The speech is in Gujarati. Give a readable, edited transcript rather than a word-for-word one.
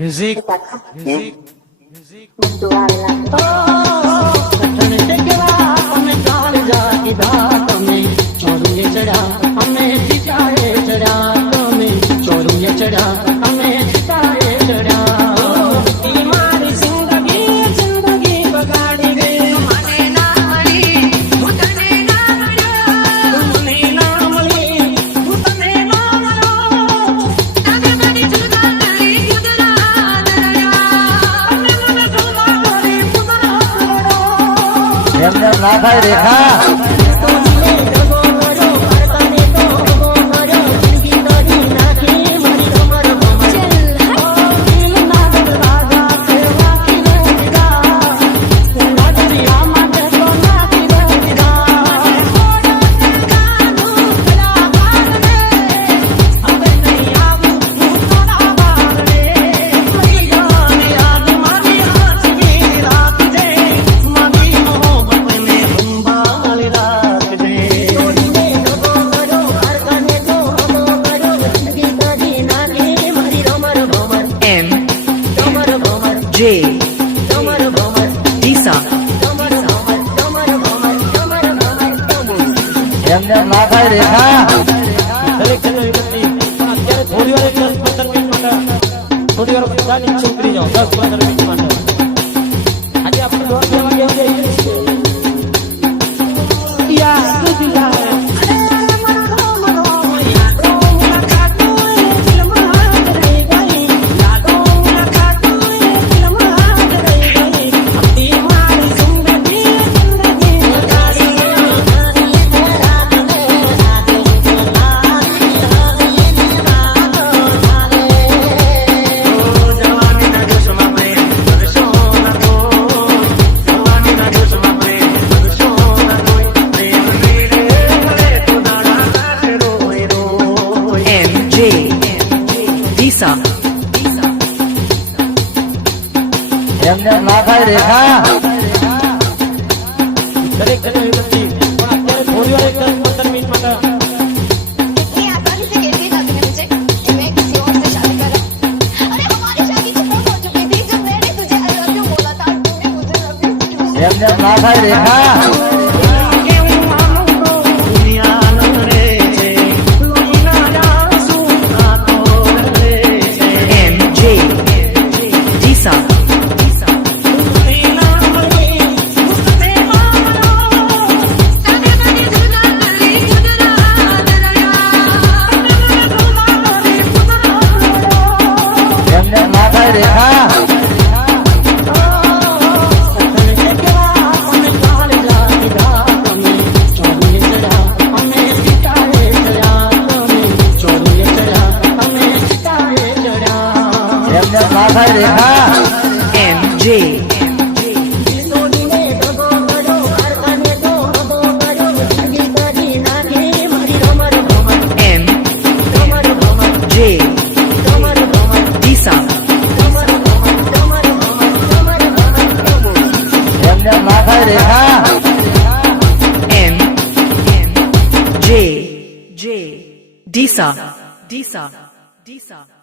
Music. ના થાય રેખા J Disa એમને ના થાય રેખા દરેક જણ વ્યક્તિ અત્યારે થોડી વાર 10-15 મિનિટ માટે થોડી વાર બધાની છોકરી જાઓ 10-15 મિનિટ માટે આજે આપણે 2 વાગે આવી જઈએ છીએ યાદ દિલા Disa એમને ના થાય રેખા દરેક જણ વ્યક્તિ અત્યારે થોડી વાર 10-15 મિનિટ માટે इतनी आसानी से कैसे जाती है मुझे कि मैं किसी और से शादी करूं? अरे हमारी शादी खत्म हो चुकी थी जब मैंने तुझे आई लव यू बोला था तूने मुझे लव यू એમને ના થાય રેખા MJ Disa એમને ના થાય રેખા એમને ના થાય રેખા MJ MJ Disa એમને ના થાય રેખા MJ Disa Disa Disa